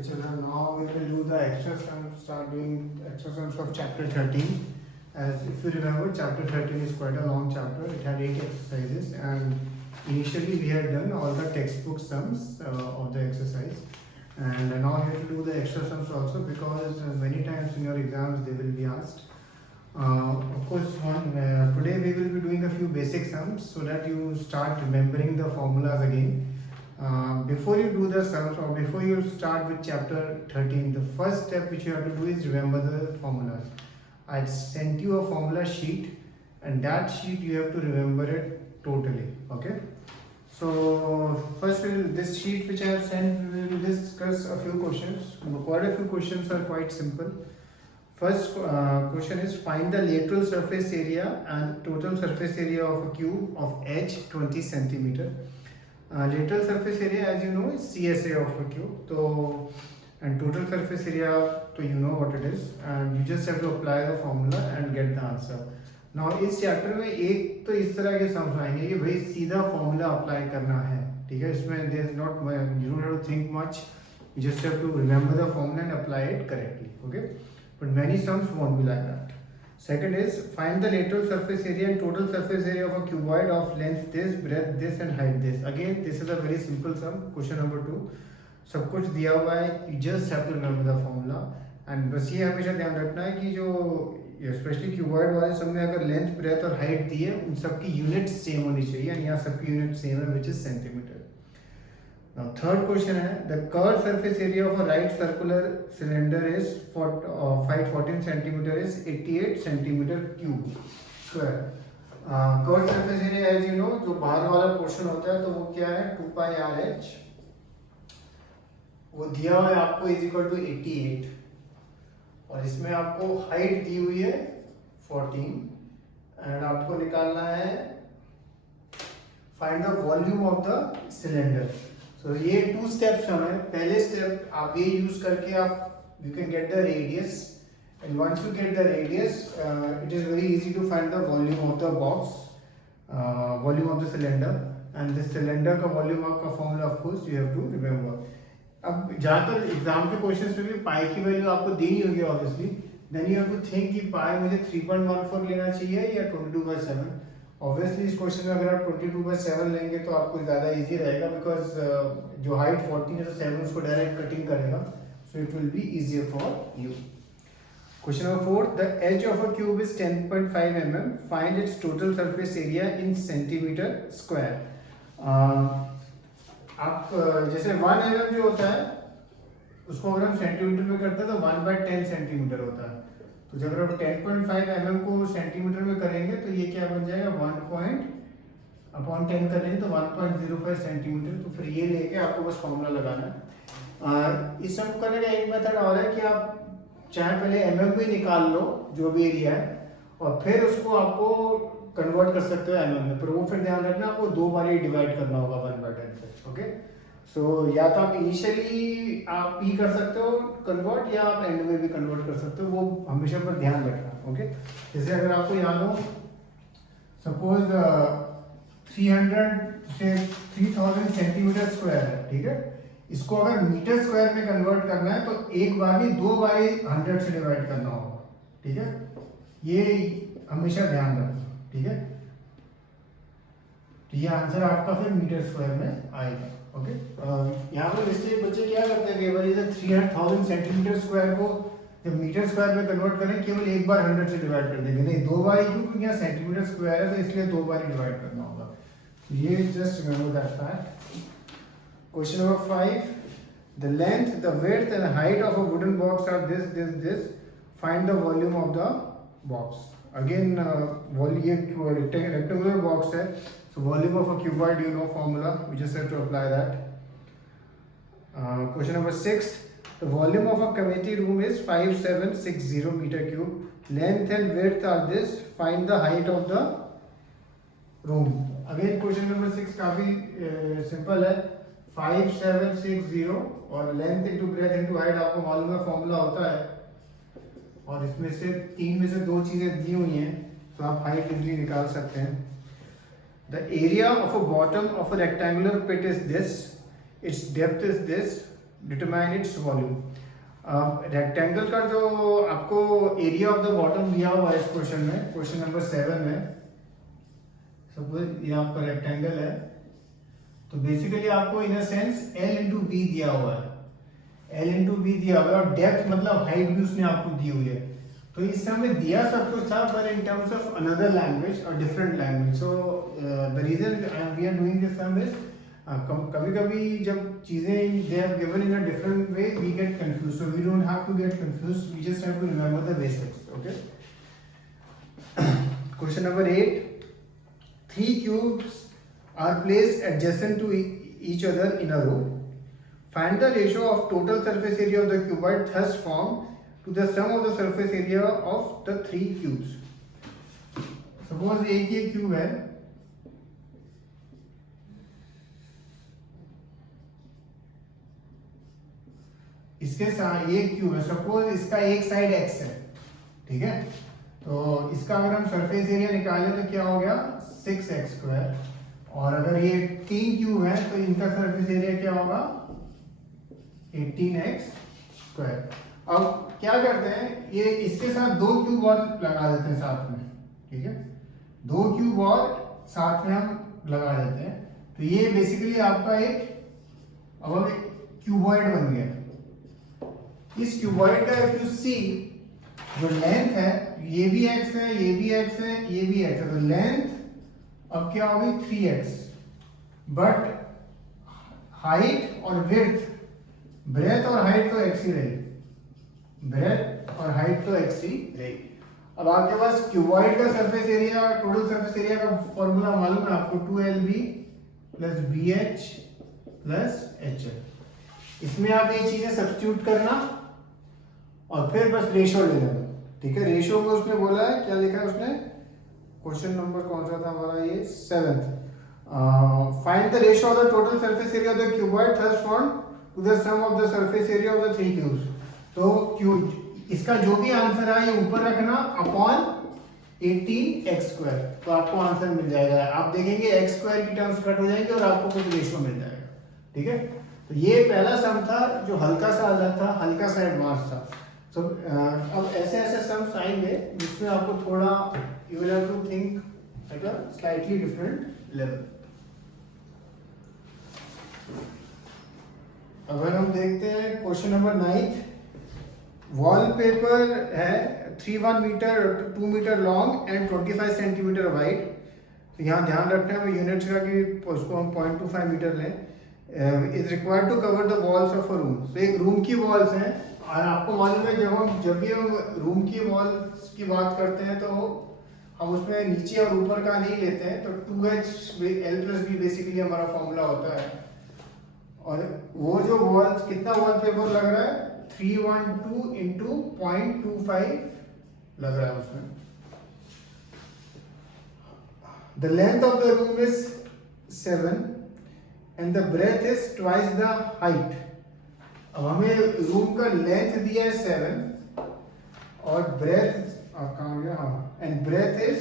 Okay, children, now we will do the extra sums, start doing extra sums of chapter 13. As if you remember, chapter 13 is quite a long chapter. It had 8 exercises, and initially we had done all the textbook sums of the exercise. And now we have to do the extra sums also, because many times in your exams they will be asked. Of course, today we will be doing a few basic sums so that you start remembering the formulas again. Before you do the sums or before you start with chapter 13, the first step which you have to do is remember the formulas. I sent you a formula sheet, and that sheet you have to remember it totally. Okay. So first this sheet which I have sent, we will discuss a few questions. Quite a few questions are quite simple. First question is, find the lateral surface area and total surface area of a cube of h 20 centimeter. Lateral surface area, as you know, is CSA of a cube. So, and total surface area, so you know what it is, and you just have to apply the formula and get the answer. Now इस chapter में एक तो इस तरह के sums आएंगे कि भाई सीधा फॉर्मूला अप्लाई करना है, ठीक है. इसमें there is not, you don't have to think much, you just have to remember the formula and apply it correctly. Okay, but many sums won't be like that. Second is, find the lateral surface area and total surface area of a cuboid of length this, breadth this and height this. Again, this is a very simple sum. Question number 2. सब कुछ दिया हुआ है, you just have to remember the formula. And बस ये हमेशा ध्यान रखना है कि जो स्पेशली क्यूबॉइड वाले सब में अगर लेंथ, ब्रेथ और हाइट दी है, उन सबकी यूनिट सेम होनी चाहिए. यहाँ सबकी यूनिट सेम है, which is centimetre. Now third question है, the curved surface area of a right circular cylinder is 14 centimeter is 88 centimeter cube square. Curved surface area, as you know, जो बाहर वाला portion होता है तो वो क्या है, 2 pi RH. वो दिया हुआ है आपको इज इक्वल टू 88, और इसमें आपको हाइट दी हुई है 14, एंड आपको निकालना है find the volume of the cylinder. So ये 2 steps हमें, पहले स्टेप आप ये यूज करके आप you can get the radius, and once you get the radius it is very easy to find the volume of the box, volume of the cylinder, and this cylinder का volume आपका formula of course you have to remember. अब ज़्यादातर exam के questions में भी पाई की value आपको देनी होगी obviously, then you have to think कि पाई मुझे 3.14 लेना चाहिए या 22/7. ऑब्वियसली इस क्वेश्चन में अगर आप 22/7 लेंगे तो आपको ज़्यादा इजी रहेगा, बिकॉज जो हाइट 14 है तो 7 उसको डायरेक्ट कटिंग करेगा, so it will be easier for you. Question number 4, the edge of a cube is 10.5 mm, find its total surface area in centimetre square. आप जैसे 1 mm जो होता है उसको अगर हम सेंटीमीटर में करते हैं तो 1/10 सेंटीमीटर होता है. तो जब आप 10.5 mm को सेंटीमीटर में करेंगे तो ये क्या बन जाएगा, 1/10 करेंगे तो 1.05 सेंटीमीटर. तो फिर ये लेके आपको बस फॉर्मूला लगाना है. इस सब करने का एक मेथड और है कि आप चाहे पहले mm भी निकाल लो जो भी एरिया है, और फिर उसको आपको कन्वर्ट कर सकते हो mm में, पर वो फिर ध्यान रखना आपको 2 बार ही डिवाइड करना होगा 1/10 से. ओके, सो या तो आप इनिशियली आप ही कर सकते हो कन्वर्ट, या आप एंड में भी कन्वर्ट कर सकते हो, वो हमेशा पर ध्यान रखना. ओके, जैसे अगर आपको याद हो, सपोज 3000 सेंटीमीटर स्क्वायर है, ठीक है, इसको अगर मीटर स्क्वायर में कन्वर्ट करना है तो एक बार नहीं 2 बार 100 से डिवाइड करना होगा. ठीक है, ये हमेशा ध्यान रखना. ठीक है, तो ये आंसर आपका फिर मीटर स्क्वायर में आएगा. ओके, यहाँ पर मिस्टेक बच्चे क्या करते हैं, केवल इधर 3000 सेंटीमीटर स्क्वायर को जब मीटर स्क्वायर में कन्वर्ट करें केवल एक बार 100 से डिवाइड कर देंगे. नहीं, 2 बार ही क्यों, क्योंकि यहाँ सेंटीमीटर स्क्वायर है तो इसलिए 2 बार ही डिवाइड करना होगा. ये just remember that fact. Question number 5, the length, the width and height of a wooden box are this, find the volume of the box. Again ये रेक्टेंगुलर बॉक्स है, so volume of a cuboid, you know formula, we just have to apply that. Question number 6, the volume of a committee room is 5760 meter cube, length and width are this, find the height of the room. Again question number 6 काफी simple है, 5760 और length into breadth into height आपको मालूम है formula होता है, और इसमें से 3 में से 2 चीजें दी हुई हैं, तो आप हाइट इजीली निकाल सकते हैं. The area of a bottom of a rectangular pit is this, its depth is this, determine its volume. Rectangle का जो आपको एरिया ऑफ द बॉटम दिया हुआ है इस क्वेश्चन में, क्वेश्चन नंबर 7 में, सपोज ये आपका रेक्टेंगल है, तो बेसिकली आपको in a sense L into b दिया हुआ है, L इंटू बी दिया हुआ है, और डेप्थ मतलब हाइट भी उसने आपको दी हुई है। तो इस समय दिया सब कुछ था, पर in terms of another language और different language. So the reason we are doing this sum is कभी कभी जब चीजें they are given in a different way we get confuse, so we don't have to get confuse, we just have to remember the basics. Okay, question number 8, 3 cubes are placed adjacent to each other in a row. Find the ratio of total surface area of the cuboid thus formed to the sum of the surface area of the 3 cubes. Suppose एक ये cube है, इसके साथ ये cube है, suppose इसका एक side x है, ठीक है, तो इसका अगर हम सरफेस एरिया निकालें तो क्या हो गया 6x स्क्वायर, और अगर ये 3 क्यूब है तो इनका सरफेस एरिया क्या होगा 18x स्क्वायर। अब क्या करते हैं, ये इसके साथ 2 क्यूब और लगा देते हैं साथ में, ठीक है, 2 क्यूब और साथ में हम लगा देते हैं, तो ये बेसिकली आपका एक अब क्यूबॉइड बन गया। इस क्यूबॉइड का इफ यू सी जो लेंथ है, ये भी x है, ये भी x है, ये भी x है, तो लेंथ अब क्या होगी 3x, बट हाइट और विड्थ, ब्रेथ और हाइट तो x ही रहेगी, ब्रेथ और हाइट तो x ही रहेगी। अब आपके पास क्यूबॉइड का surface area, total surface area का फॉर्मूला मालूम है आपको, 2lb plus bh plus hf। इसमें आप ये चीजें सब्स्टिट्यूट करना और फिर बस रेशियो ले लेना, ठीक है। रेशियो को उसने बोला है, क्या लिखा है उसने, क्वेश्चन नंबर कौन सा था हमारा, ये 7th, find the ratio of the total surface area of the cuboid thus formed to the sum of the surface area of the 3 cubes. तो क्यूब इसका जो भी आंसर है ये ऊपर रखना अपॉन 18x स्क्वायर, तो आपको आंसर मिल जाएगा। आप देखेंगे x स्क्वायर की टर्म्स कट हो जाएंगे और आपको कुछ रेशियो मिल जाएगा, ठीक है। तो ये पहला सम था जो हल्का सा अलग था, हल्का सा एडवांस था। तो अब ऐसे ऐसे सम्स आएंगे जिसमें आपको थोड़ा you will have to think at a slightly different level. अगर हम देखते हैं क्वेश्चन नंबर 9, वॉलपेपर है 31 metre 2 metre long and 25 centimetre wide. तो यहाँ ध्यान रखना है यूनिट्स का कि उसको हम 0.25 मीटर लें। Is required to cover the walls of a room. तो एक रूम की वॉल्स हैं, और आपको मालूम है जब भी हम रूम की वॉल्स की बात करते हैं तो हम उसमें नीचे और ऊपर का नहीं लेते हैं, तो 2h(L+B) बेसिकली हमारा फॉर्मूला होता है। और वो जो वॉल्स, कितना वॉलपेपर लग रहा है 312 इंटू 0.25 लग रहा है उसमें। The length of the room is 7 and the breadth is twice the height. अब हमें रूम का लेंथ दिया है 7 और ब्रेथ कहाँ गया, हाँ, and breadth is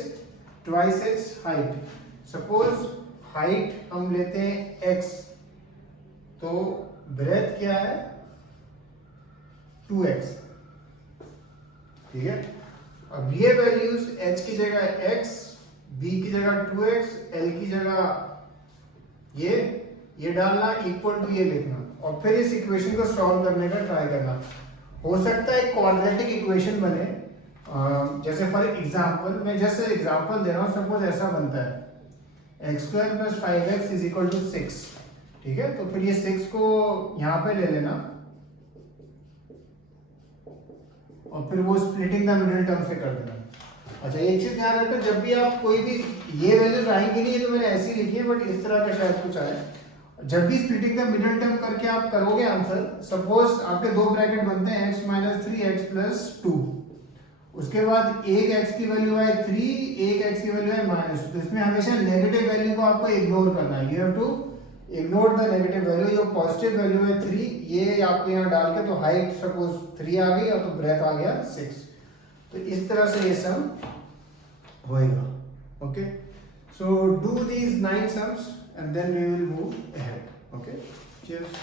twice its height. Suppose height हम लेते हैं x, तो ब्रेथ क्या है 2x, ठीक है। अब ये वैल्यूज h की जगह x, b की जगह 2x, l की जगह ये डालना, इक्वल टू ये लिखना, और फिर इस इक्वेशन को सॉल्व करने का ट्राई करना। हो सकता है एक क्वाड्रेटिक इक्वेशन बने, जैसे फॉर एग्जांपल, मैं जैसे एग्जांपल दे रहा हूँ, सपोज ऐसा बनता है x² + 5x = 6, ठीक है। तो फिर ये 6 को यहाँ पे ले लेना और फिर वो स्प्लिटिंग द मिडिल टर्म से कर देना। अच्छा, एक चीज ध्यान रखना, जब भी आप कोई भी ये वैल्यूज आएंगी नहीं, ये तो मैंने ऐसे ही लिखी है, बट इस तरह का शायद कुछ आए। जब भी स्प्लिटिंग द मिडिल टर्म करके आप करोगे आंसर, सपोज आपके दो ब्रैकेट बनते हैं x - 3x + 2, उसके बाद एक x की वैल्यू है 3, एक x की वैल्यू है -2। तो इसमें हमेशा नेगेटिव वैल्यू को आपको इग्नोर करना है। You have to ignore the negative value. जो पॉजिटिव वैल्यू है 3, ये आपको यहाँ डाल के, तो हाइट सपोज 3 आ गई और तो ब्रेथ आ गया 6। तो इस तरह से ये सम होएगा। Okay, so do these 9 sums and then we will move ahead. Okay, cheers.